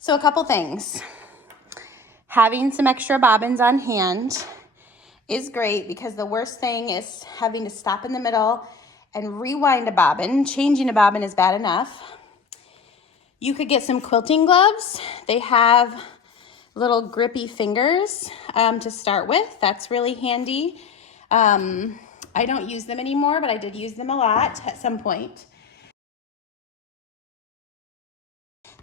So a couple things. Having some extra bobbins on hand is great because the worst thing is having to stop in the middle and rewind a bobbin. Changing a bobbin is bad enough. You could get some quilting gloves. They have little grippy fingers to start with. That's really handy. I don't use them anymore, but I did use them a lot at some point.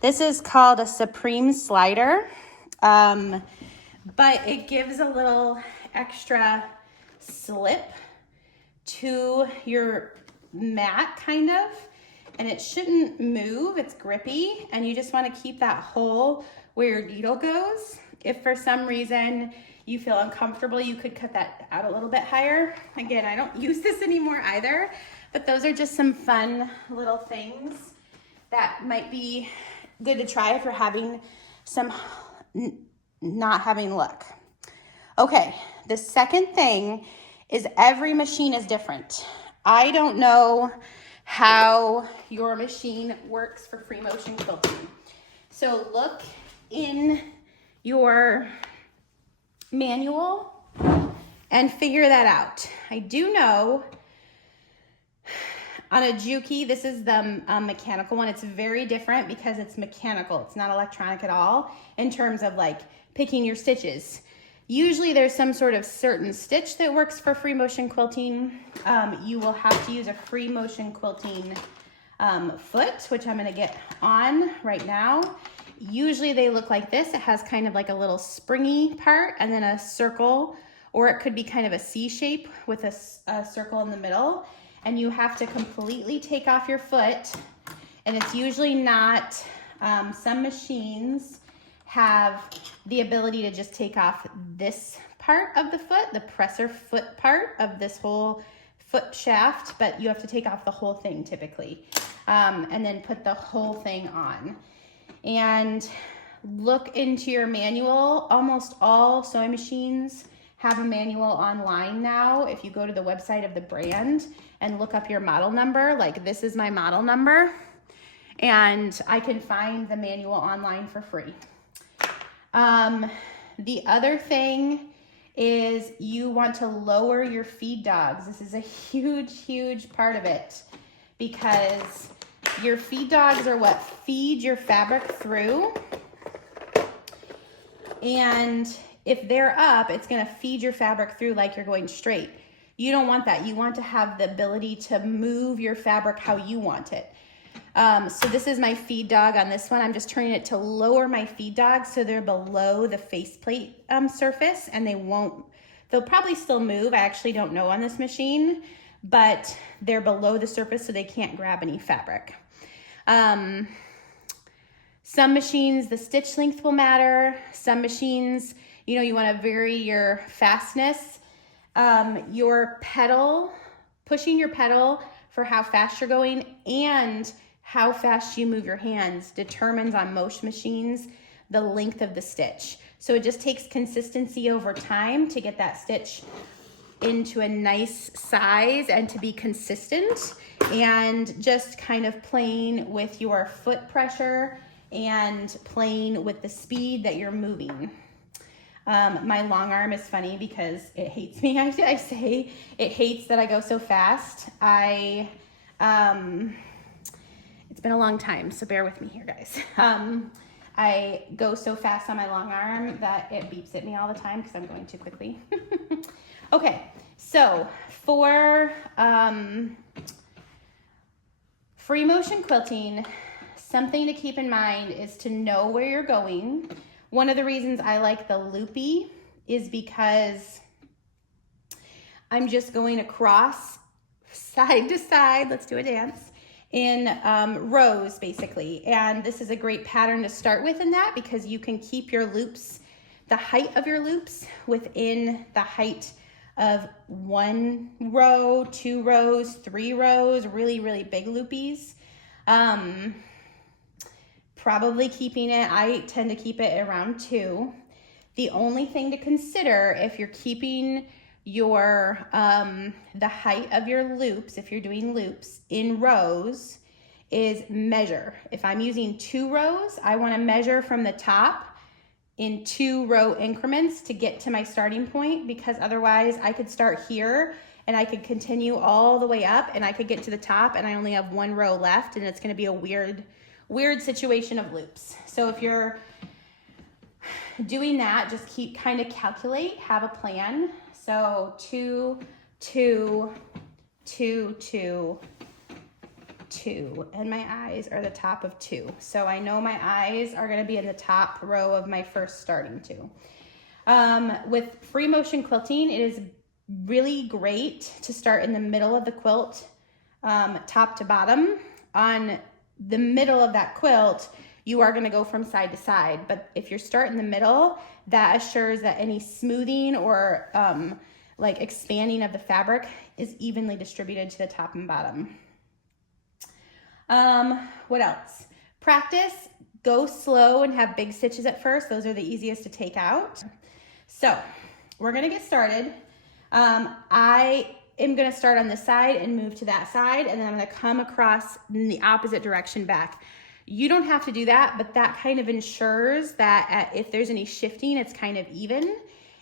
This is called a Supreme slider, but it gives a little extra slip to your mat, kind of, and it shouldn't move. It's grippy, and you just want to keep that hole where your needle goes. If for some reason you feel uncomfortable, you could cut that out a little bit higher. Again, I don't use this anymore either, but those are just some fun little things that might be good to try if you're having some not having luck. Okay, the second thing is every machine is different. I don't know how your machine works for free motion quilting. So look in your manual and figure that out. I do know on a Juki, this is the mechanical one. It's very different because it's mechanical. It's not electronic at all in terms of like picking your stitches. Usually there's some sort of certain stitch that works for free motion quilting. You will have to use a free motion quilting foot, which I'm gonna get on right now. Usually they look like this. It has kind of like a little springy part and then a circle, or it could be kind of a C shape with a circle in the middle. And you have to completely take off your foot. And it's usually not, some machines have the ability to just take off this part of the foot, the presser foot part of this whole foot shaft, but you have to take off the whole thing typically, and then put the whole thing on. And look into your manual. Almost all sewing machines have a manual online now. If you go to the website of the brand and look up your model number, like this is my model number, and I can find the manual online for free. The other thing is you want to lower your feed dogs. This is a huge, huge part of it because your feed dogs are what feed your fabric through. And if they're up, it's gonna feed your fabric through like you're going straight. You don't want that. You want to have the ability to move your fabric how you want it. So this is my feed dog on this one. I'm just turning it to lower my feed dogs so they're below the faceplate surface, and they'll probably still move. I actually don't know on this machine, but they're below the surface so they can't grab any fabric. Some machines, the stitch length will matter. Some machines, you want to vary your fastness. Your pedal, pushing your pedal for how fast you're going and how fast you move your hands determines on most machines the length of the stitch. So it just takes consistency over time to get that stitch into a nice size and to be consistent, and just kind of playing with your foot pressure and playing with the speed that you're moving. My long arm is funny because it hates me. I say it hates that I go so fast. It's been a long time, so bear with me here, guys. I go so fast on my long arm that it beeps at me all the time because I'm going too quickly. Okay, so for free motion quilting, something to keep in mind is to know where you're going. One of the reasons I like the loopy is because I'm just going across side to side, let's do a dance, in rows basically. And this is a great pattern to start with in that because you can keep your loops, the height of your loops within the height of 1 row, 2 rows, 3 rows, really, really big loopies. Probably keeping it, I tend to keep it around 2. The only thing to consider if you're keeping your, the height of your loops, if you're doing loops in rows, is measure. If I'm using 2 rows, I want to measure from the top in 2 row increments to get to my starting point, because otherwise I could start here and I could continue all the way up and I could get to the top and I only have 1 row left, and it's going to be a weird situation of loops. So if you're doing that, just keep kind of calculate, have a plan. So 2, 2, 2, 2, 2, and my eyes are the top of 2. So I know my eyes are going to be in the top row of my first starting 2. With free motion quilting, it is really great to start in the middle of the quilt, top to bottom. On the middle of that quilt, you are going to go from side to side, but if you're starting in the middle, that assures that any smoothing or like expanding of the fabric is evenly distributed to the top and bottom. What else? Practice, go slow and have big stitches at first. Those are the easiest to take out. So we're going to get started. I am going to start on this side and move to that side, and then I'm going to come across in the opposite direction back. You don't have to do that, but that kind of ensures that if there's any shifting, it's kind of even.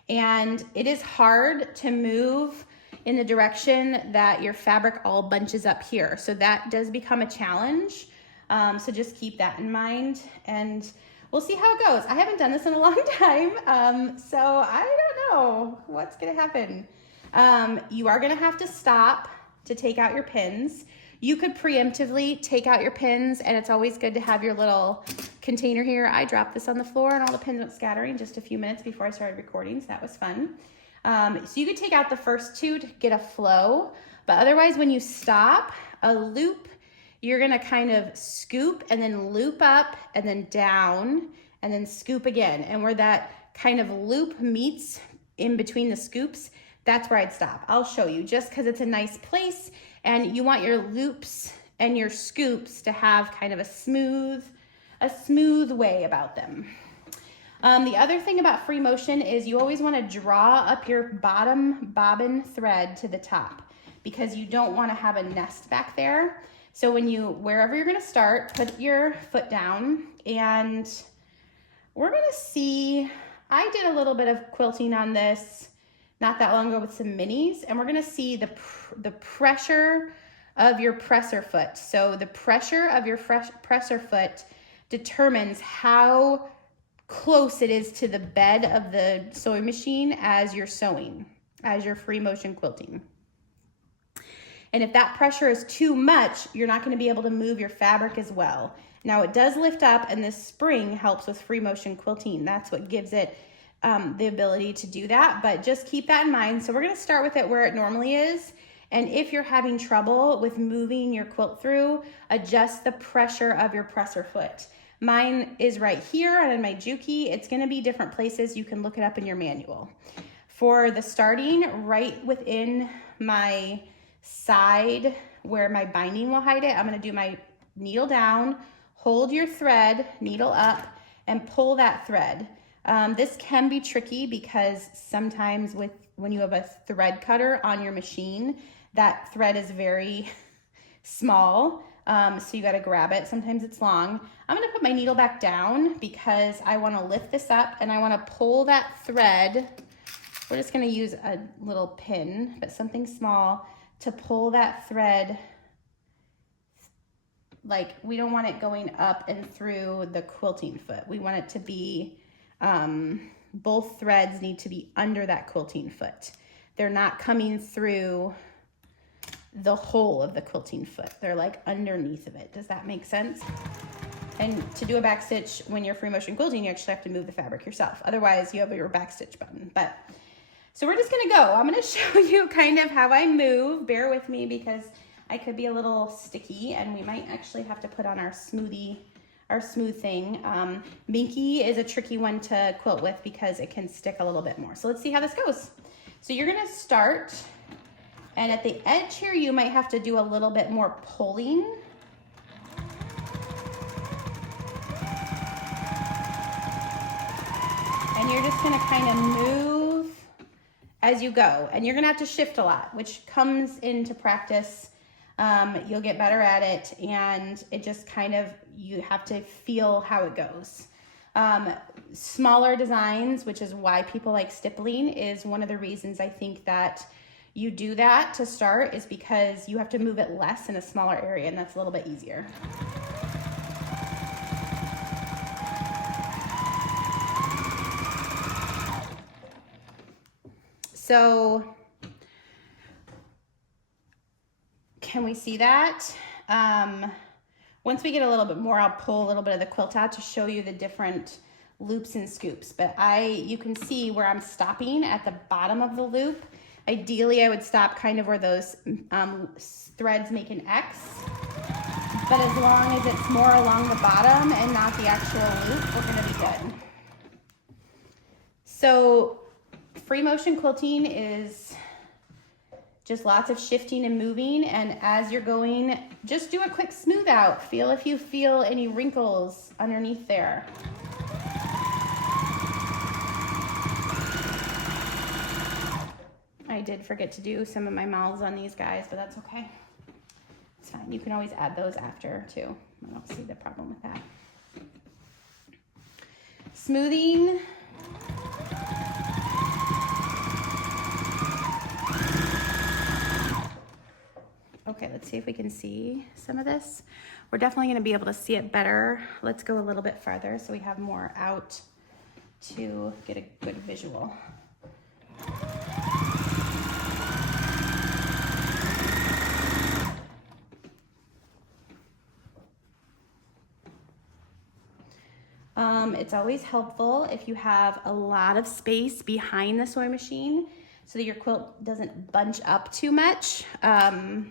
And it is hard to move in the direction that your fabric all bunches up here. So that does become a challenge. So just keep that in mind, and we'll see how it goes. I haven't done this in a long time, so I don't know what's gonna happen. You are gonna have to stop to take out your pins. You could preemptively take out your pins, and it's always good to have your little container here. I dropped this on the floor and all the pins went scattering just a few minutes before I started recording, so that was fun. So you could take out the first 2 to get a flow, but otherwise when you stop a loop, you're gonna kind of scoop and then loop up and then down and then scoop again. And where that kind of loop meets in between the scoops, that's where I'd stop. I'll show you, just because it's a nice place, and you want your loops and your scoops to have kind of a smooth way about them. The other thing about free motion is you always want to draw up your bottom bobbin thread to the top, because you don't want to have a nest back there. So wherever you're going to start, put your foot down, and we're going to see, I did a little bit of quilting on this not that long ago with some minis, and we're going to see the pressure of your presser foot. So the pressure of your presser foot determines how close it is to the bed of the sewing machine as you're sewing, as you're free motion quilting. And if that pressure is too much, you're not going to be able to move your fabric as well. Now it does lift up, and this spring helps with free motion quilting. That's what gives it the ability to do that, but just keep that in mind. So we're going to start with it where it normally is. And if you're having trouble with moving your quilt through, adjust the pressure of your presser foot. Mine is right here and in my Juki. It's going to be different places. You can look it up in your manual. For the starting, right within my side where my binding will hide it, I'm going to do my needle down, hold your thread, needle up, and pull that thread. This can be tricky because sometimes when you have a thread cutter on your machine, that thread is very small. So you got to grab it. Sometimes it's long. I'm going to put my needle back down because I want to lift this up and I want to pull that thread. We're just going to use a little pin, but something small, to pull that thread. Like, we don't want it going up and through the quilting foot. We want it to be, both threads need to be under that quilting foot. They're not coming through the hole of the quilting foot. They're like underneath of it. Does that make sense? And to do a back stitch when you're free motion quilting, you actually have to move the fabric yourself. Otherwise, you have your back stitch button. But so we're just gonna go. I'm gonna show you kind of how I move. Bear with me because I could be a little sticky, and we might actually have to put on our smooth thing. Minky is a tricky one to quilt with because it can stick a little bit more. So let's see how this goes. So you're gonna start, and at the edge here, you might have to do a little bit more pulling. And you're just gonna kind of move as you go. And you're gonna have to shift a lot, which comes into practice. you'll get better at it, and it just kind of, you have to feel how it goes. Smaller designs, which is why people like stippling, is one of the reasons I think that you do that to start, is because you have to move it less in a smaller area, and that's a little bit easier. So can we see that? Once we get a little bit more, I'll pull a little bit of the quilt out to show you the different loops and scoops. But you can see where I'm stopping at the bottom of the loop. Ideally, I would stop kind of where those threads make an X. But as long as it's more along the bottom and not the actual loop, we're gonna be good. So free motion quilting is just lots of shifting and moving, and as you're going, just do a quick smooth out. Feel if you feel any wrinkles underneath there. I did forget to do some of my mouths on these guys, but that's okay. It's fine. You can always add those after too. I don't see the problem with that. Smoothing. Okay, let's see if we can see some of this. We're definitely going to be able to see it better. Let's go a little bit farther so we have more out to get a good visual. It's always helpful if you have a lot of space behind the sewing machine so that your quilt doesn't bunch up too much. I'll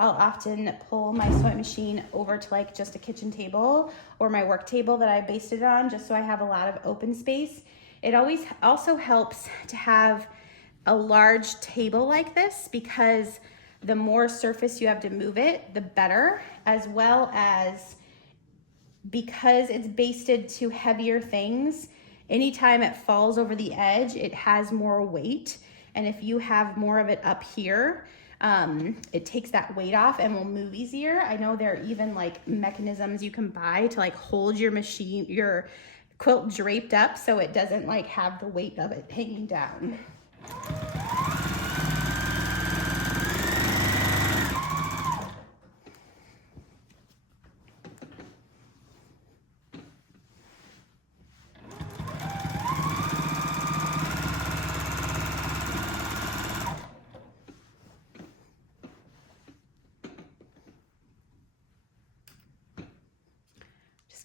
often pull my sewing machine over to like just a kitchen table or my work table that I basted on, just so I have a lot of open space. It always also helps to have a large table like this, because the more surface you have to move it, the better, as well as because it's basted to heavier things, anytime it falls over the edge, it has more weight. And if you have more of it up here, it takes that weight off and will move easier. I know there are even like mechanisms you can buy to like hold your machine, your quilt draped up so it doesn't like have the weight of it hanging down.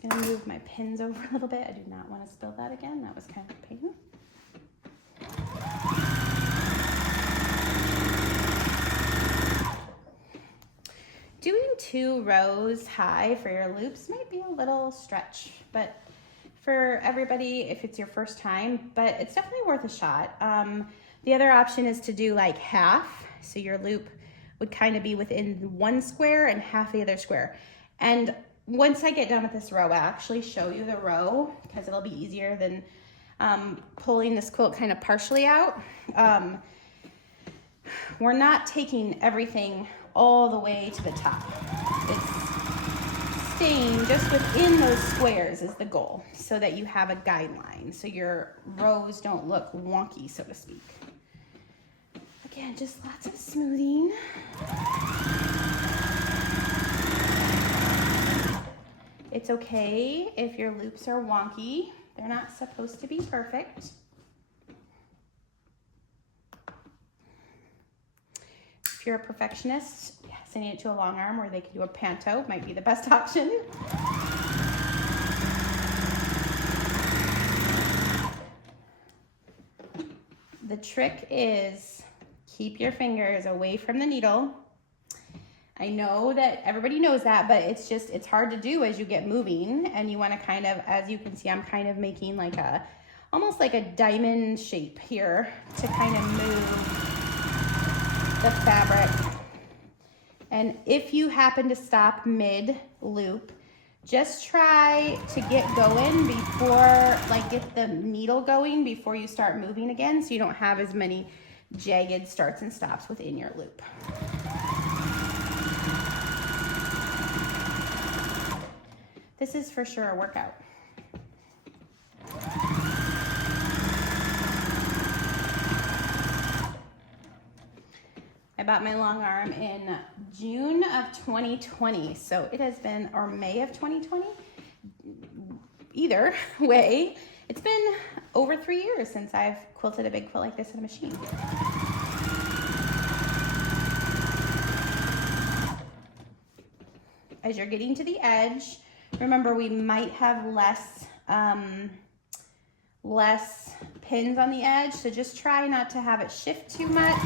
Gonna move my pins over a little bit. I do not want to spill that again. That was kind of a pain. Doing 2 rows high for your loops might be a little stretch, but for everybody, if it's your first time, but it's definitely worth a shot. The other option is to do like half. So your loop would kind of be within 1 square and half the other square. And once I get done with this row, I'll actually show you the row, because it'll be easier than pulling this quilt kind of partially out. We're not taking everything all the way to the top. It's staying just within those squares is the goal, so that you have a guideline, so your rows don't look wonky, so to speak. Again, just lots of smoothing. It's okay if your loops are wonky. They're not supposed to be perfect. If you're a perfectionist, sending it to a long arm, or they could do a panto might be the best option. The trick is keep your fingers away from the needle. I know that everybody knows that, but it's hard to do as you get moving, and you want to kind of, as you can see, I'm kind of making like almost like a diamond shape here to kind of move the fabric. And if you happen to stop mid loop, just try to get going before, like get the needle going before you start moving again, so you don't have as many jagged starts and stops within your loop. This is for sure a workout. I bought my long arm in June of 2020, so it has been, or May of 2020. Either way, it's been over 3 years since I've quilted a big quilt like this in a machine. As you're getting to the edge, remember we might have less pins on the edge, so just try not to have it shift too much.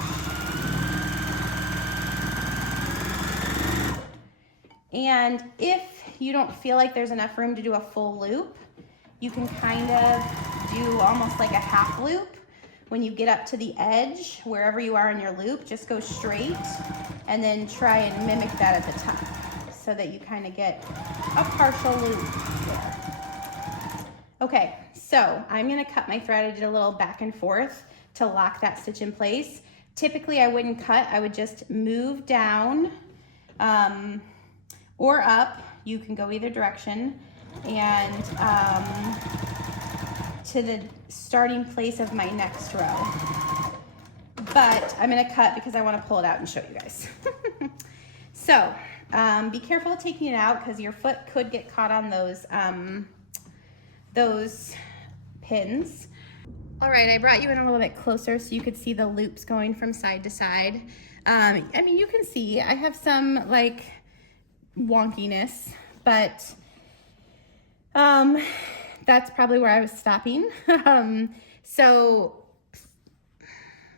And if you don't feel like there's enough room to do a full loop, you can kind of do almost like a half loop. When you get up to the edge, wherever you are in your loop, just go straight and then try and mimic that at the top so that you kind of get a partial loop there. Okay, so I'm gonna cut my thread. I did a little back and forth to lock that stitch in place. Typically I wouldn't cut, I would just move down or up. You can go either direction, and to the starting place of my next row. But I'm gonna cut because I wanna pull it out and show you guys. So be careful of taking it out because your foot could get caught on those pins. All right, I brought you in a little bit closer so you could see the loops going from side to side. I mean, you can see I have some like wonkiness, but that's probably where I was stopping. So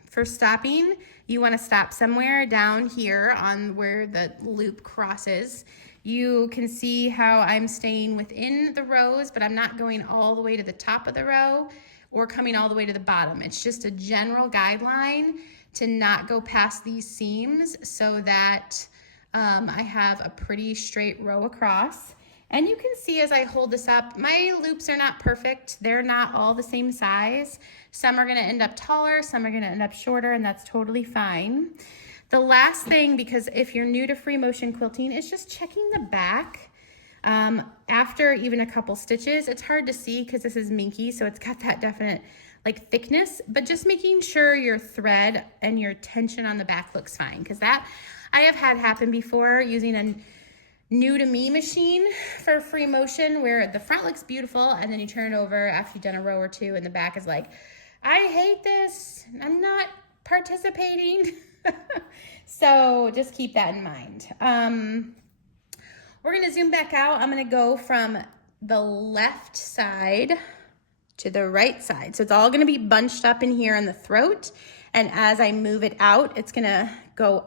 for stopping, you want to stop somewhere down here on where the loop crosses. You can see how I'm staying within the rows, but I'm not going all the way to the top of the row or coming all the way to the bottom. It's just a general guideline to not go past these seams so that I have a pretty straight row across. And you can see as I hold this up, my loops are not perfect. They're not all the same size. Some are gonna end up taller, some are gonna end up shorter, and that's totally fine. The last thing, because if you're new to free motion quilting, is just checking the back. After even a couple stitches, it's hard to see because this is minky, so it's got that definite like thickness, but just making sure your thread and your tension on the back looks fine, because that I have had happen before using a new to me machine for free motion where the front looks beautiful and then you turn it over after you've done a row or two and the back is like, I hate this, I'm not participating. So just keep that in mind. We're gonna zoom back out. I'm gonna go from the left side to the right side. So it's all gonna be bunched up in here on the throat. And as I move it out, it's gonna go,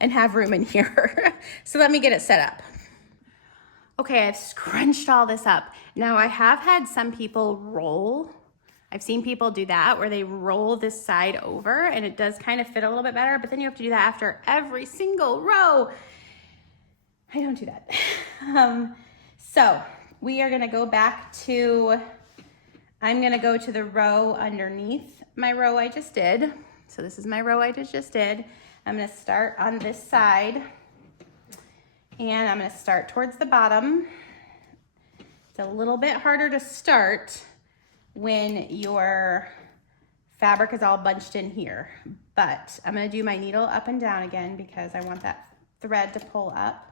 and have room in here. So let me get it set up. Okay, I've scrunched all this up. Now I have had some people roll. I've seen people do that where they roll this side over and it does kind of fit a little bit better, but then you have to do that after every single row. I don't do that. So we are gonna go back to, I'm gonna go to the row underneath my row I just did. So this is my row I just did. I'm gonna start on this side and I'm gonna start towards the bottom. It's a little bit harder to start when your fabric is all bunched in here, but I'm gonna do my needle up and down again because I want that thread to pull up.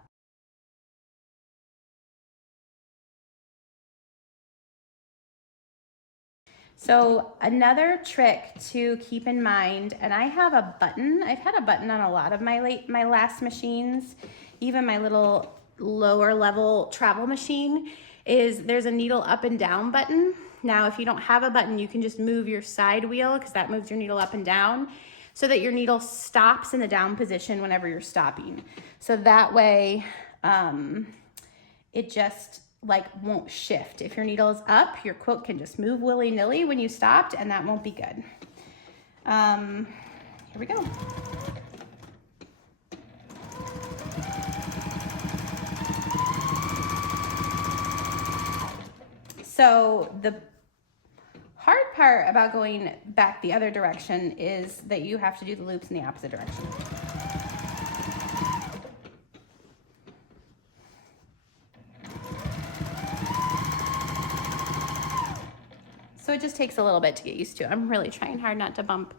So another trick to keep in mind, and I have a button. I've had a button on a lot of my last machines, even my little lower level travel machine, is there's a needle up and down button. Now, if you don't have a button, you can just move your side wheel because that moves your needle up and down so that your needle stops in the down position whenever you're stopping. So that way, it just like won't shift. If your needle is up, your quilt can just move willy-nilly when you stopped, and that won't be good. Here we go. So the hard part about going back the other direction is that you have to do the loops in the opposite direction. So it just takes a little bit to get used to. I'm really trying hard not to bump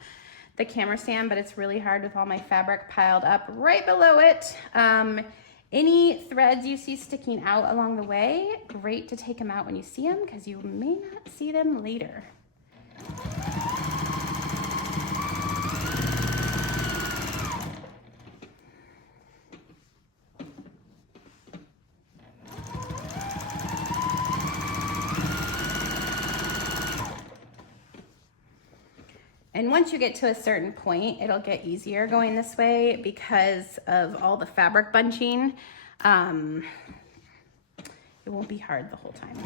the camera stand, but it's really hard with all my fabric piled up right below it. Any threads you see sticking out along the way, great to take them out when you see them because you may not see them later. And once you get to a certain point, it'll get easier going this way because of all the fabric bunching. It won't be hard the whole time.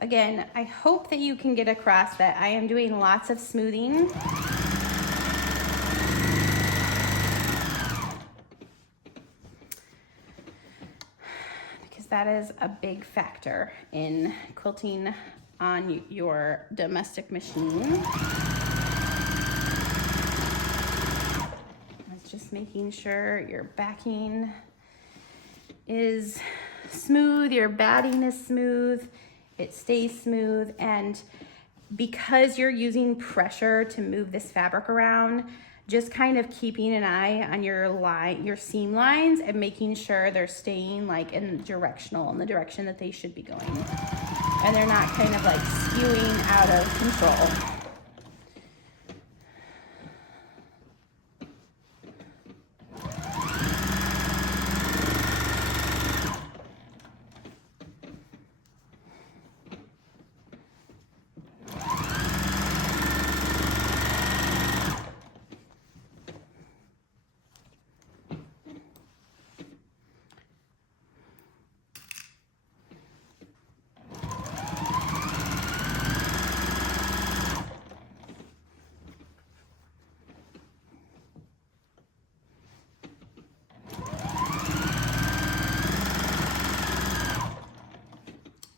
Again, I hope that you can get across that I am doing lots of smoothing. That is a big factor in quilting on your domestic machine. It's just making sure your backing is smooth, your batting is smooth, it stays smooth, and because you're using pressure to move this fabric around, just kind of keeping an eye on your seam lines and making sure they're staying like in the direction that they should be going. And they're not kind of like skewing out of control.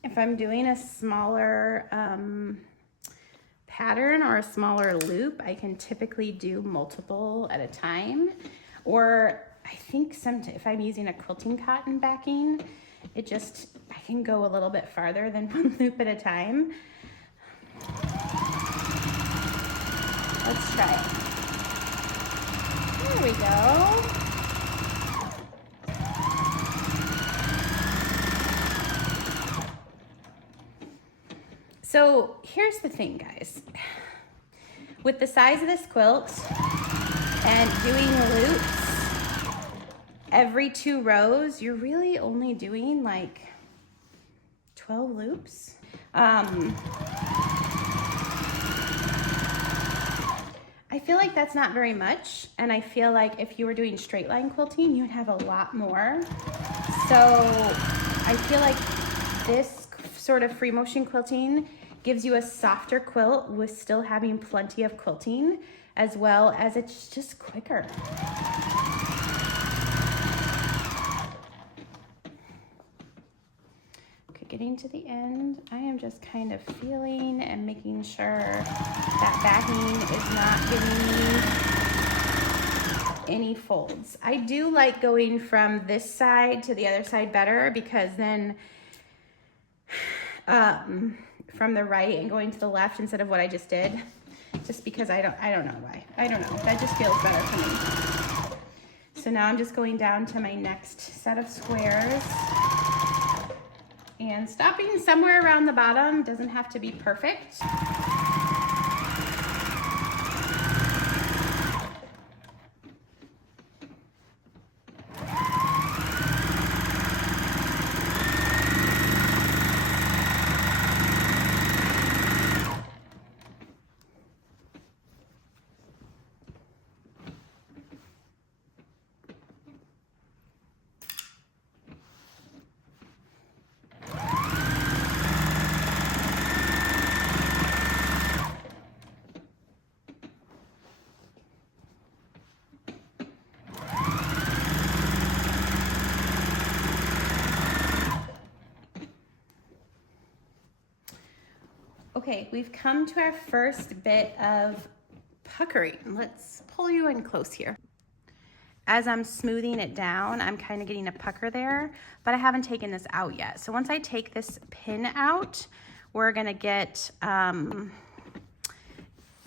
If I'm doing a smaller pattern or a smaller loop, I can typically do multiple at a time. Or I think if I'm using a quilting cotton backing, I can go a little bit farther than one loop at a time. Let's try it. There we go. So here's the thing, guys. With the size of this quilt and doing loops every 2 rows, you're really only doing like 12 loops. I feel like that's not very much, and I feel like if you were doing straight line quilting, you'd have a lot more. So I feel like this sort of free motion quilting gives you a softer quilt with still having plenty of quilting, as well as it's just quicker. Okay, getting to the end, I am just kind of feeling and making sure that backing is not giving me any folds. I do like going from this side to the other side better, because then from the right and going to the left instead of what I just did, just because I don't know why. I don't know, that just feels better for me. So now I'm just going down to my next set of squares and stopping somewhere around the bottom. Doesn't have to be perfect. Okay, we've come to our first bit of puckering. Let's pull you in close here. as I'm smoothing it down, I'm kind of getting a pucker there, but I haven't taken this out yet. So once I take this pin out, we're gonna get,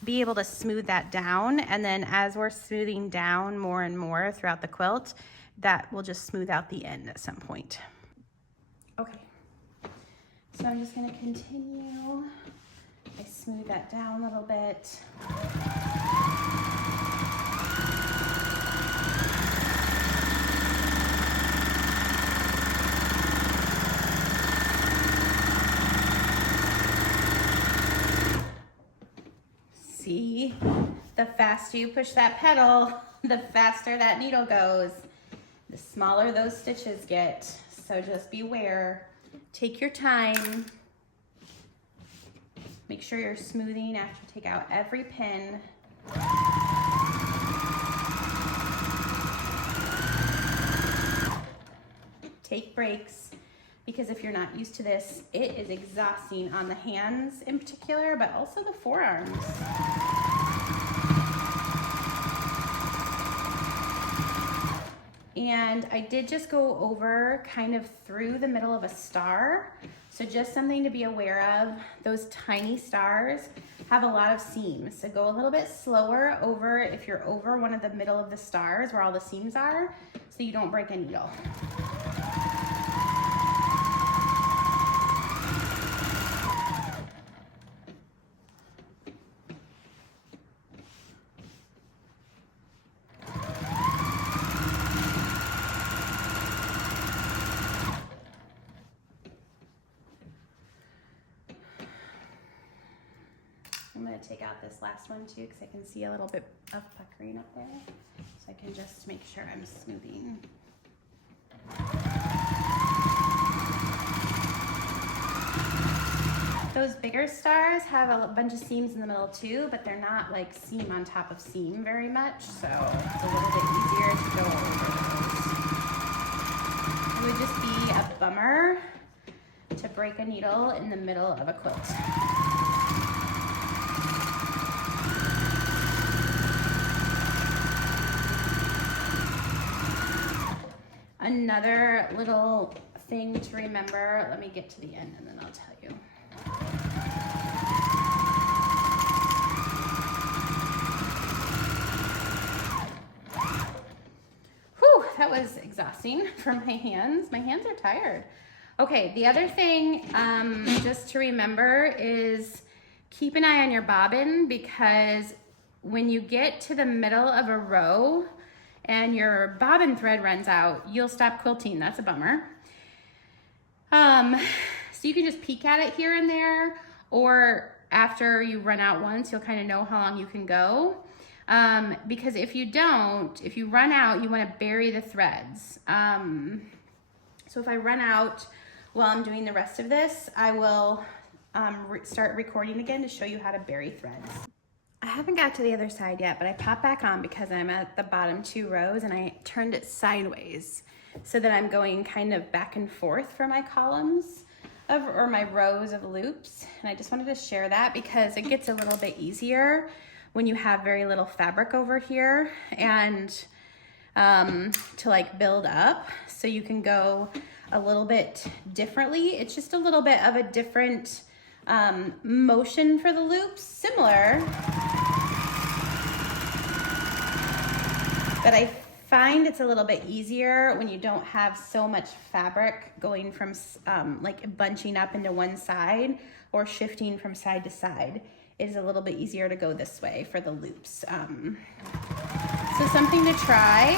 be able to smooth that down. And then as we're smoothing down more and more throughout the quilt, that will just smooth out the end at some point. Okay, so I'm just gonna continue. I smooth that down a little bit. See, the faster you push that pedal, the faster that needle goes, the smaller those stitches get. So just beware, take your time. Make sure you're smoothing after you take out every pin. Take breaks, because if you're not used to this, it is exhausting on the hands in particular, but also the forearms. And I did just go over kind of through the middle of a star. So just something to be aware of, those tiny stars have a lot of seams. So go a little bit slower over if you're over one of the middle of the stars where all the seams are, so you don't break a needle. I'm going to take out this last one too, because I can see a little bit of puckering up there. So I can just make sure I'm smoothing. Those bigger stars have a bunch of seams in the middle too, but they're not like seam on top of seam very much, so it's a little bit easier to go over those. It would just be a bummer to break a needle in the middle of a quilt. Another little thing to remember, let me get to the end and then I'll tell you. Whew, that was exhausting for my hands. My hands are tired. Okay, the other thing just to remember is keep an eye on your bobbin, because when you get to the middle of a row, and your bobbin thread runs out, you'll stop quilting. That's a bummer. So you can just peek at it here and there, or after you run out once, you'll kind of know how long you can go. Because if you don't, if you run out, you want to bury the threads. So if I run out while I'm doing the rest of this, I will start recording again to show you how to bury threads. I haven't got to the other side yet, but I popped back on because I'm at the bottom 2 rows and I turned it sideways so that I'm going kind of back and forth for my columns or my rows of loops. And I just wanted to share that because it gets a little bit easier when you have very little fabric over here and to like build up. So you can go a little bit differently. It's just a little bit of a different motion for the loops, similar, but I find it's a little bit easier when you don't have so much fabric going from like bunching up into one side or shifting from side to side. It is a little bit easier to go this way for the loops. So something to try.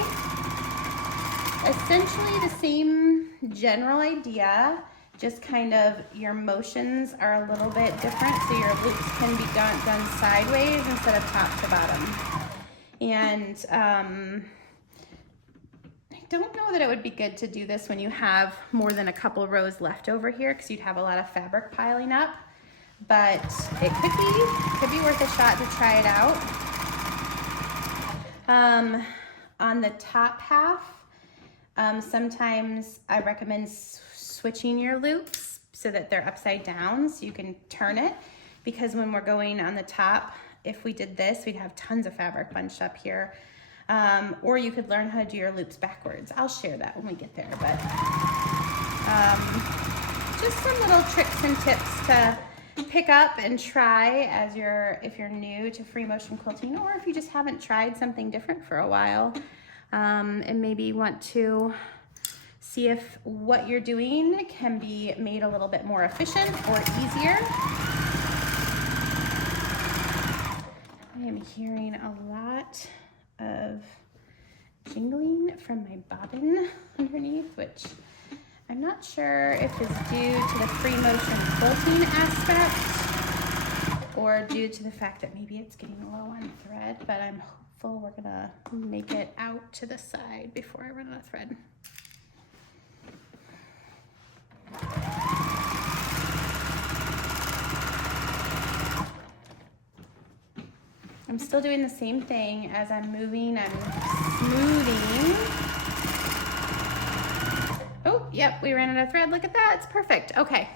Essentially the same general idea, just kind of your motions are a little bit different, so your loops can be done sideways instead of top to bottom. And I don't know that it would be good to do this when you have more than a couple rows left over here, because you'd have a lot of fabric piling up, but it could be worth a shot to try it out. On the top half, sometimes I recommend switching your loops so that they're upside down so you can turn it, because when we're going on the top, if we did this, we'd have tons of fabric bunched up here. or you could learn how to do your loops backwards. I'll share that when we get there, but just some little tricks and tips to pick up and try as if you're new to free motion quilting, or if you just haven't tried something different for a while, and maybe want to see if what you're doing can be made a little bit more efficient or easier. I am hearing a lot of jingling from my bobbin underneath, which I'm not sure if it's due to the free motion quilting aspect or due to the fact that maybe it's getting low on thread, but I'm hopeful we're gonna make it out to the side before I run out of thread. I'm still doing the same thing as I'm moving. I'm smoothing. Oh, yep, we ran out of thread. Look at that, it's perfect. Okay.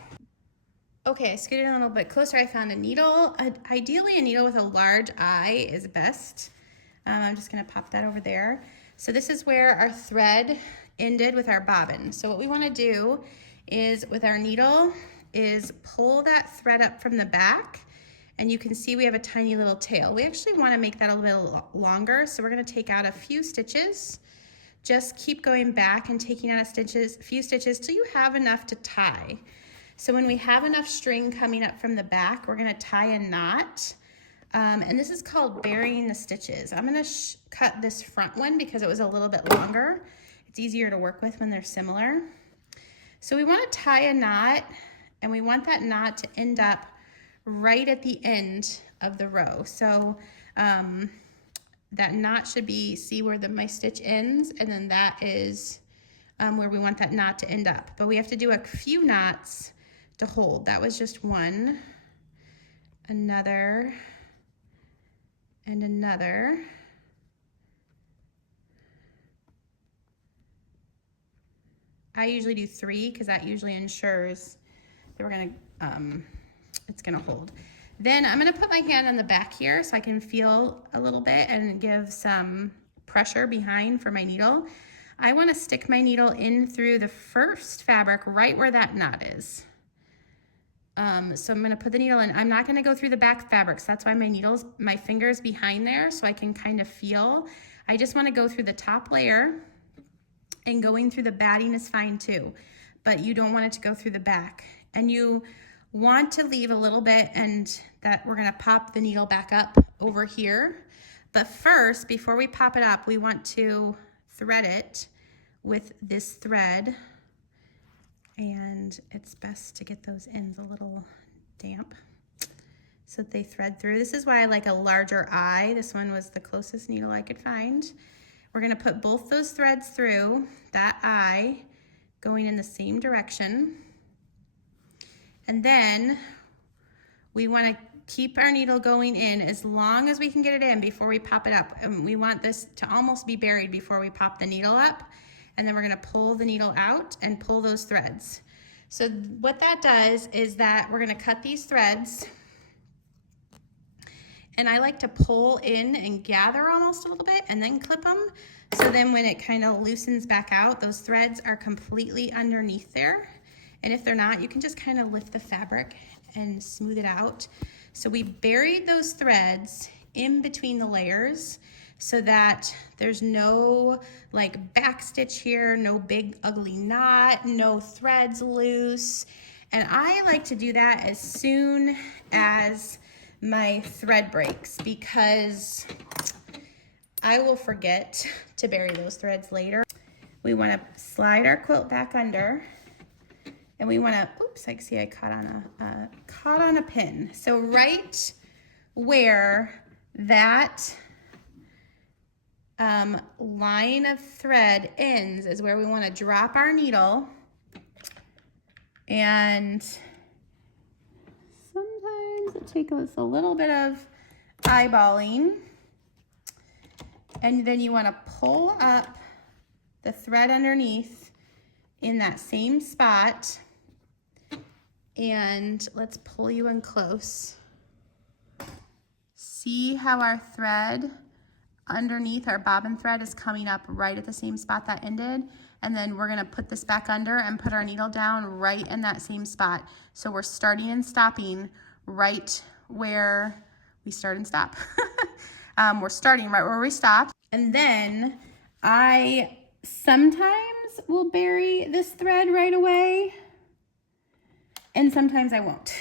Okay, I scooted a little bit closer. I found a needle. Ideally, a needle with a large eye is best. I'm just gonna pop that over there. So this is where our thread ended with our bobbin. So what we wanna do is, with our needle, is pull that thread up from the back, and you can see we have a tiny little tail. We actually wanna make that a little longer, so we're gonna take out a few stitches. Just keep going back and taking out a few stitches till you have enough to tie. So when we have enough string coming up from the back, we're gonna tie a knot. And this is called burying the stitches. I'm gonna cut this front one because it was a little bit longer. It's easier to work with when they're similar. So we wanna tie a knot, and we want that knot to end up right at the end of the row. So that knot should be, see where my stitch ends, and then that is where we want that knot to end up. But we have to do a few knots to hold. That was just one, another, and another. I usually do 3 because that usually ensures that it's gonna hold. Then I'm gonna put my hand on the back here so I can feel a little bit and give some pressure behind for my needle. I wanna stick my needle in through the first fabric right where that knot is. So I'm gonna put the needle in. I'm not gonna go through the back fabrics. That's why my finger's behind there, so I can kind of feel. I just wanna go through the top layer, and going through the batting is fine too, but you don't want it to go through the back. And you want to leave a little bit, and that we're gonna pop the needle back up over here. But first, before we pop it up, we want to thread it with this thread, and it's best to get those ends a little damp so that they thread through. This is why I like a larger eye. This one was the closest needle I could find. We're gonna put both those threads through that eye, going in the same direction. And then we want to keep our needle going in as long as we can get it in before we pop it up. And we want this to almost be buried before we pop the needle up. And then we're going to pull the needle out and pull those threads. So what that does is that we're going to cut these threads. And I like to pull in and gather almost a little bit and then clip them. So then when it kind of loosens back out, those threads are completely underneath there. And if they're not, you can just kind of lift the fabric and smooth it out. So we buried those threads in between the layers so that there's no like back stitch here, no big ugly knot, no threads loose. And I like to do that as soon as my thread breaks, because I will forget to bury those threads later. We want to slide our quilt back under. And we want to, oops, I see I caught on a pin. So right where that line of thread ends is where we want to drop our needle. And sometimes it takes us a little bit of eyeballing. And then you want to pull up the thread underneath in that same spot. And let's pull you in close. See how our thread underneath our bobbin thread is coming up right at the same spot that ended. And then we're gonna put this back under and put our needle down right in that same spot. So we're starting and stopping right where we start and stop. We're starting right where we stopped. And then I sometimes will bury this thread right away, and sometimes I won't.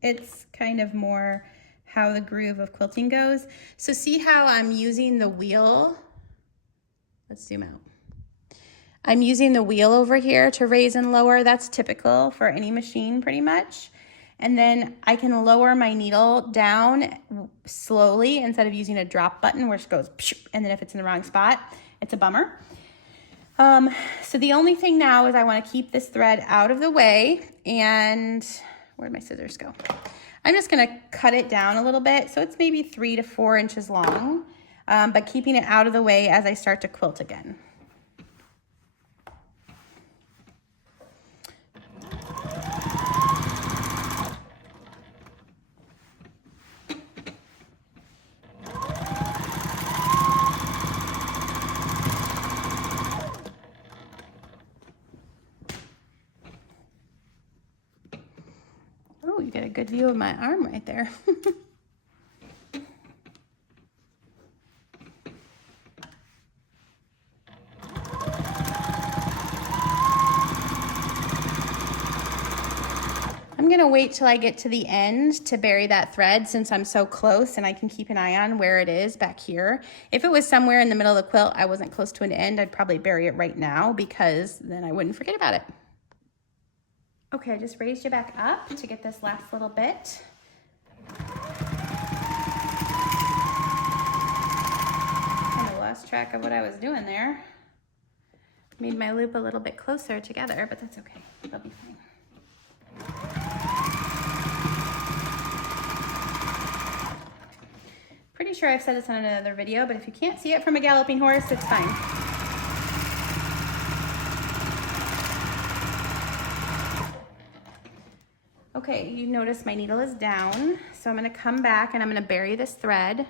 It's kind of more how the groove of quilting goes. So see how I'm using the wheel? Let's zoom out. I'm using the wheel over here to raise and lower. That's typical for any machine pretty much. And then I can lower my needle down slowly instead of using a drop button where it goes, and then if it's in the wrong spot, it's a bummer. So the only thing now is I want to keep this thread out of the way, and where'd my scissors go? I'm just going to cut it down a little bit. So it's maybe 3 to 4 inches long, but keeping it out of the way as I start to quilt again. Oh, you get a good view of my arm right there. I'm gonna wait till I get to the end to bury that thread since I'm so close and I can keep an eye on where it is back here. If it was somewhere in the middle of the quilt, I wasn't close to an end, I'd probably bury it right now because then I wouldn't forget about it. Okay, I just raised you back up to get this last little bit. Kind of lost track of what I was doing there. Made my loop a little bit closer together, but that's okay. It'll be fine. Pretty sure I've said this on another video, but if you can't see it from a galloping horse, it's fine. Okay, you notice my needle is down, so I'm gonna come back and I'm gonna bury this thread.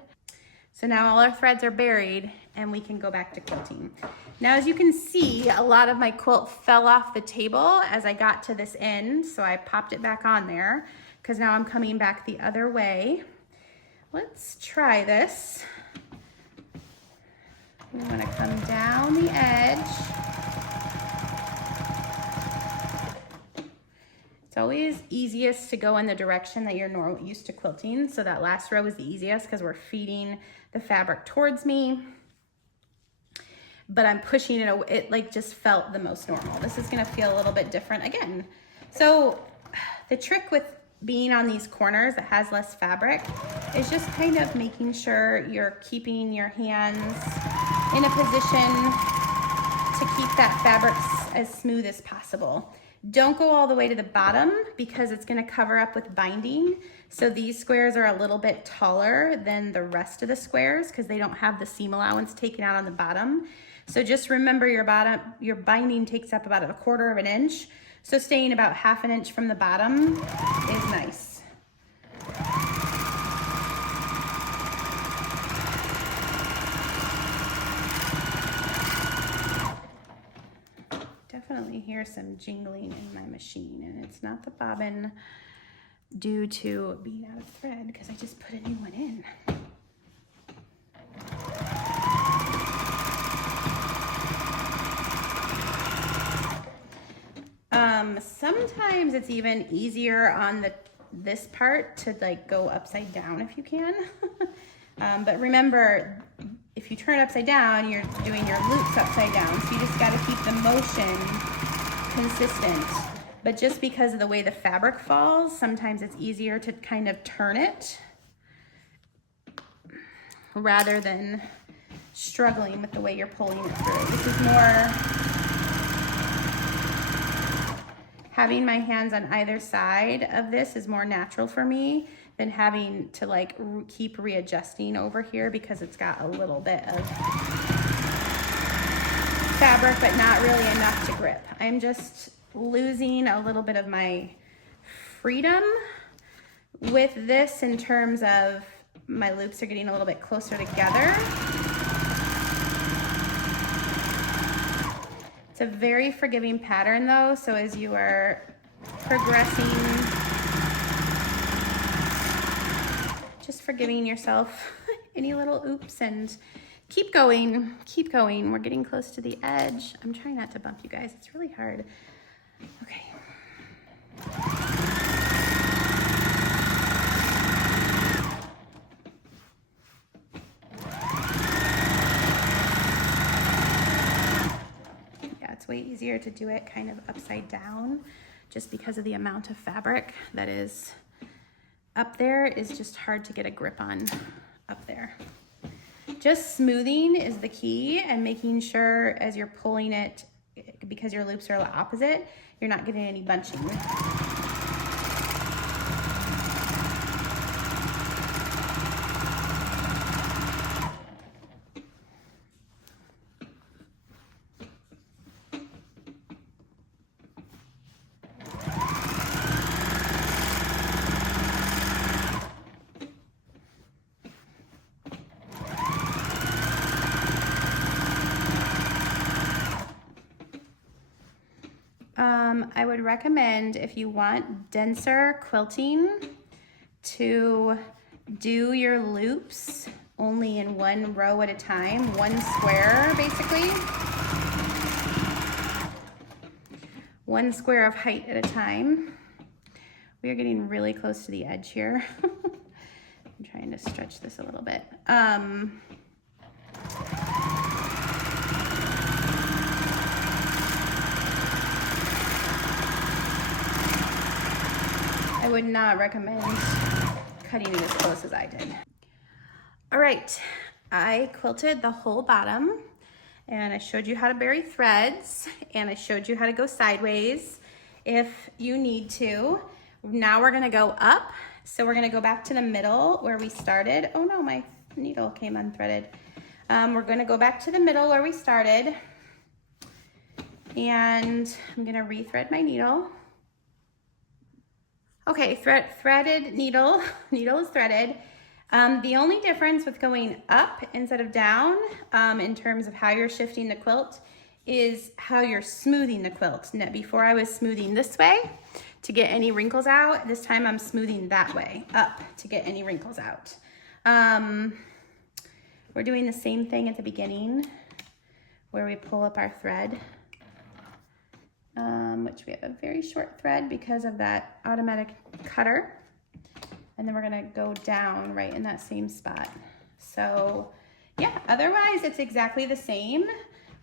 So now all our threads are buried and we can go back to quilting. Now, as you can see, a lot of my quilt fell off the table as I got to this end, so I popped it back on there because now I'm coming back the other way. Let's try this. We wanna come down the edge. It's always easiest to go in the direction that you're used to quilting. So that last row is the easiest because we're feeding the fabric towards me. But I'm pushing it away. It like just felt the most normal. This is gonna feel a little bit different again. So the trick with being on these corners that has less fabric is just kind of making sure you're keeping your hands in a position to keep that fabric as smooth as possible. Don't go all the way to the bottom because it's gonna cover up with binding. So these squares are a little bit taller than the rest of the squares because they don't have the seam allowance taken out on the bottom. So just remember your binding takes up about 1/4 of an inch. So staying about 1/2 inch from the bottom is nice. Definitely hear some jingling in my machine, and it's not the bobbin due to being out of thread because I just put a new one in. Sometimes it's even easier on this part to like go upside down if you can. But remember, if you turn it upside down, you're doing your loops upside down. So you just got to keep the motion consistent. But just because of the way the fabric falls, sometimes it's easier to kind of turn it rather than struggling with the way you're pulling it through. This is more having my hands on either side of this is more natural for me than having to like keep readjusting over here because it's got a little bit of fabric, but not really enough to grip. I'm just losing a little bit of my freedom with this in terms of my loops are getting a little bit closer together. a very forgiving pattern though, so as you are progressing, just forgiving yourself any little oops and keep going, keep going. We're getting close to the edge. I'm trying not to bump you guys, it's really hard. Okay. It's way easier to do it kind of upside down just because of the amount of fabric that is up there is just hard to get a grip on up there. Just smoothing is the key, and making sure as you're pulling it, because your loops are the opposite, you're not getting any bunching. I would recommend, if you want denser quilting, to do your loops only in one row at a time, one square basically. One square of height at a time. We are getting really close to the edge here. I'm trying to stretch this a little bit. I would not recommend cutting it as close as I did. All right, I quilted the whole bottom, and I showed you how to bury threads, and I showed you how to go sideways if you need to. Now we're gonna go up. So we're gonna go back to the middle where we started. Oh no, my needle came unthreaded. We're gonna go back to the middle where we started, and I'm gonna rethread my needle. Okay, threaded needle, needle is threaded. The only difference with going up instead of down in terms of how you're shifting the quilt is how you're smoothing the quilt. Now, before I was smoothing this way to get any wrinkles out. This time I'm smoothing that way, up, to get any wrinkles out. We're doing the same thing at the beginning where we pull up our thread. Which we have a very short thread because of that automatic cutter. And then we're gonna go down right in that same spot. So yeah, otherwise it's exactly the same.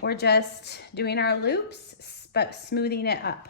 We're just doing our loops, but smoothing it up.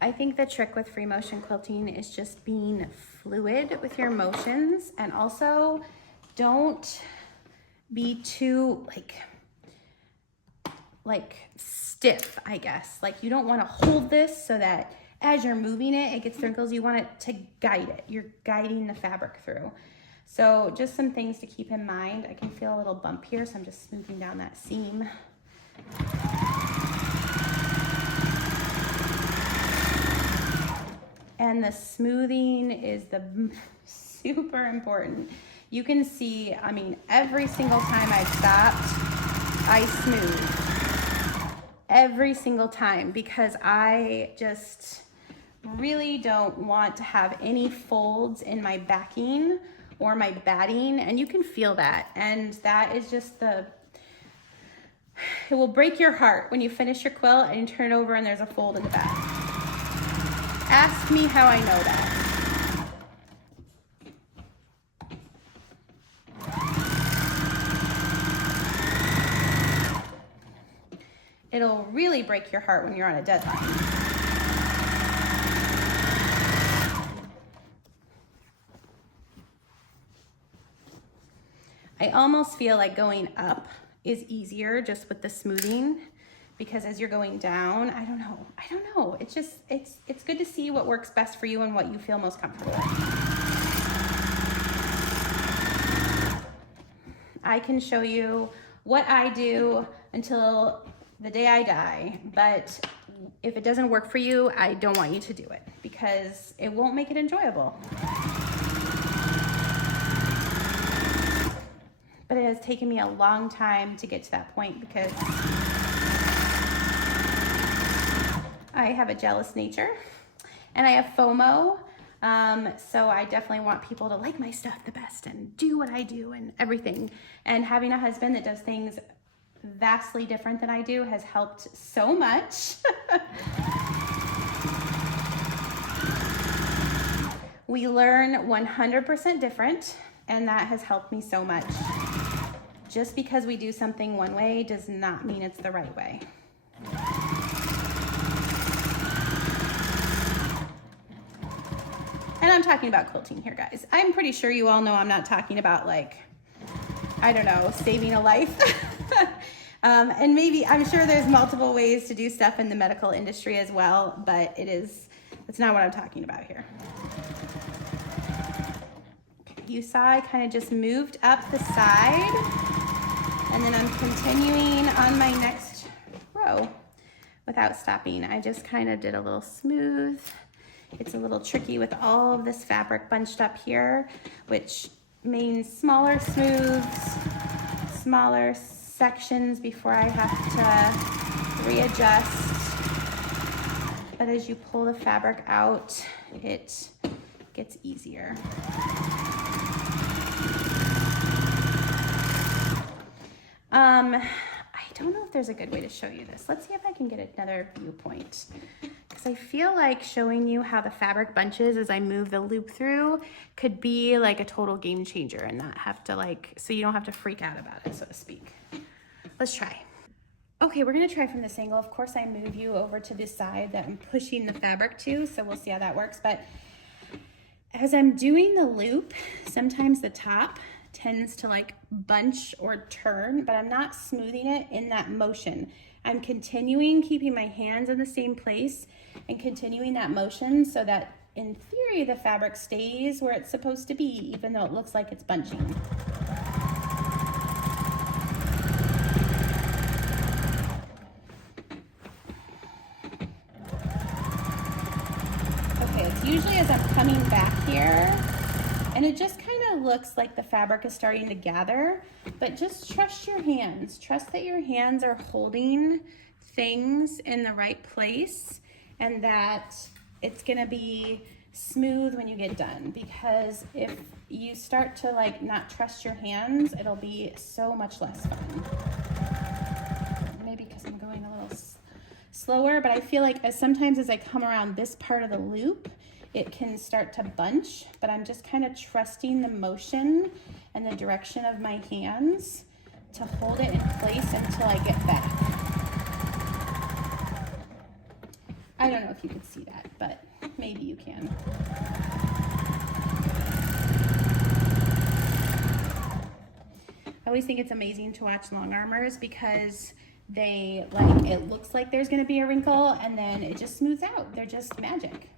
I think the trick with free motion quilting is just being fluid with your motions, and also don't be too like stiff, I guess. Like, you don't want to hold this so that as you're moving it, it gets wrinkles. You want it to guide it. You're guiding the fabric through. So just some things to keep in mind. I can feel a little bump here, so I'm just smoothing down that seam. And the smoothing is the super important. You can see, I mean, every single time I've stopped, I smooth. Every single time, because I just really don't want to have any folds in my backing or my batting, and you can feel that. And that is just it will break your heart when you finish your quilt and you turn it over and there's a fold in the back. Ask me how I know that. it'll really break your heart when you're on a deadline. I almost feel like going up is easier just with the smoothing, because as you're going down, I don't know. It's just, it's good to see what works best for you and what you feel most comfortable with. I can show you what I do until the day I die, but if it doesn't work for you, I don't want you to do it because it won't make it enjoyable. But it has taken me a long time to get to that point because I have a jealous nature and I have FOMO. So I definitely want people to like my stuff the best and do what I do and everything. And having a husband that does things vastly different than I do has helped so much. We learn 100% different, and that has helped me so much. Just because we do something one way does not mean it's the right way. And I'm talking about quilting here, guys. I'm pretty sure you all know I'm not talking about, like, I don't know, saving a life. And maybe, I'm sure there's multiple ways to do stuff in the medical industry as well, but it's not what I'm talking about here. You saw I kind of just moved up the side, and then I'm continuing on my next row without stopping. I just kind of did a little smooth. It's a little tricky with all of this fabric bunched up here, which means smaller smooths, smaller sections before I have to readjust. But as you pull the fabric out, it gets easier. I don't know if there's a good way to show you this. Let's see if I can get another viewpoint. Because I feel like showing you how the fabric bunches as I move the loop through could be like a total game changer and not have to, like, so you don't have to freak out about it, so to speak. Let's try. Okay, we're gonna try from this angle. Of course, I move you over to this side that I'm pushing the fabric to, so we'll see how that works. But as I'm doing the loop, sometimes the top tends to like bunch or turn, but I'm not smoothing it in that motion. I'm continuing, keeping my hands in the same place and continuing that motion so that in theory the fabric stays where it's supposed to be, even though it looks like it's bunching. Okay, it's usually as I'm coming back here, and it just kind of looks like the fabric is starting to gather, but just trust your hands. Trust that your hands are holding things in the right place and that it's gonna be smooth when you get done, because if you start to like not trust your hands, it'll be so much less fun. Maybe because I'm going a little slower, but I feel like sometimes as I come around this part of the loop, it can start to bunch, but I'm just kind of trusting the motion and the direction of my hands to hold it in place until I get back. I don't know if you could see that, but maybe you can. I always think it's amazing to watch long armors because they, like, it looks like there's gonna be a wrinkle and then it just smooths out. They're just magic.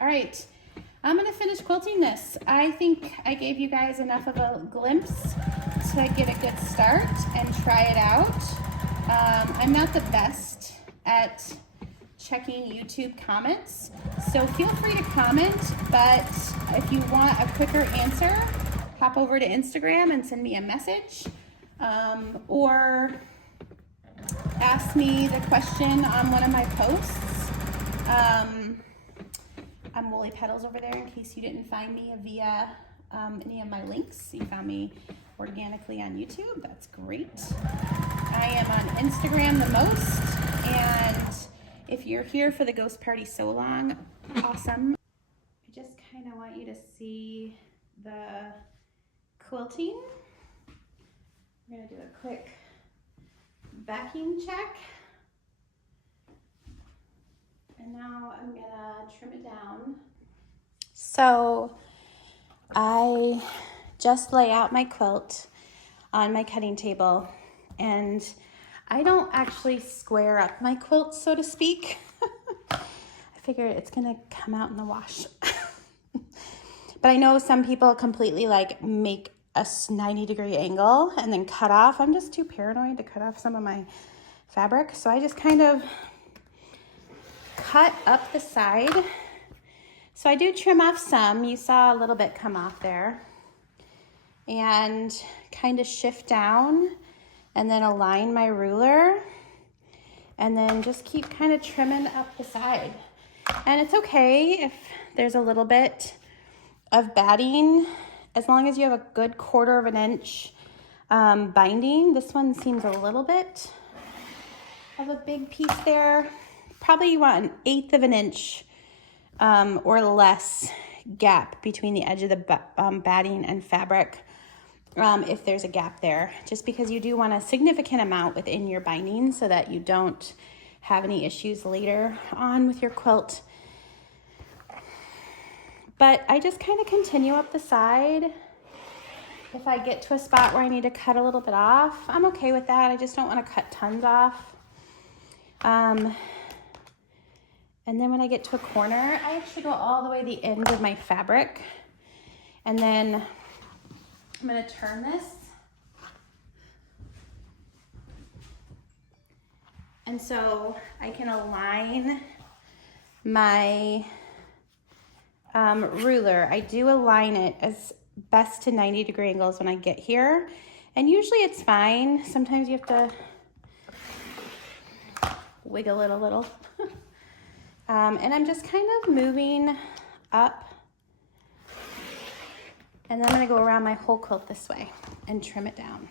All right, I'm gonna finish quilting this. I think I gave you guys enough of a glimpse to get a good start and try it out. I'm not the best at checking YouTube comments, so feel free to comment, but if you want a quicker answer, hop over to Instagram and send me a message, or ask me the question on one of my posts. I'm Woolly Petals over there in case you didn't find me via any of my links. You found me organically on YouTube. That's great. I am on Instagram the most, and if you're here for the Ghost Party Sew Along, awesome. I just kind of want you to see the quilting. We're gonna do a quick backing check. And now I'm gonna trim it down. So I just lay out my quilt on my cutting table, and I don't actually square up my quilt, so to speak. I figure it's gonna come out in the wash. But I know some people completely like make a 90-degree angle and then cut off. I'm just too paranoid to cut off some of my fabric, so I just kind of cut up the side. So I do trim off some. You saw a little bit come off there. And kind of shift down and then align my ruler. And then just keep kind of trimming up the side. And it's okay if there's a little bit of batting, as long as you have a good 1/4 of an inch binding. This one seems a little bit of a big piece there. Probably you want 1/8 of an inch or less gap between the edge of the batting and fabric, if there's a gap there, just because you do want a significant amount within your binding so that you don't have any issues later on with your quilt. But I just kind of continue up the side. If I get to a spot where I need to cut a little bit off, I'm okay with that. I just don't want to cut tons off. And then when I get to a corner, I actually go all the way to the end of my fabric. And then I'm going to turn this. And so I can align my ruler. I do align it as best to 90-degree angles when I get here. And usually it's fine. Sometimes you have to wiggle it a little. And I'm just kind of moving up. And then I'm gonna go around my whole quilt this way and trim it down.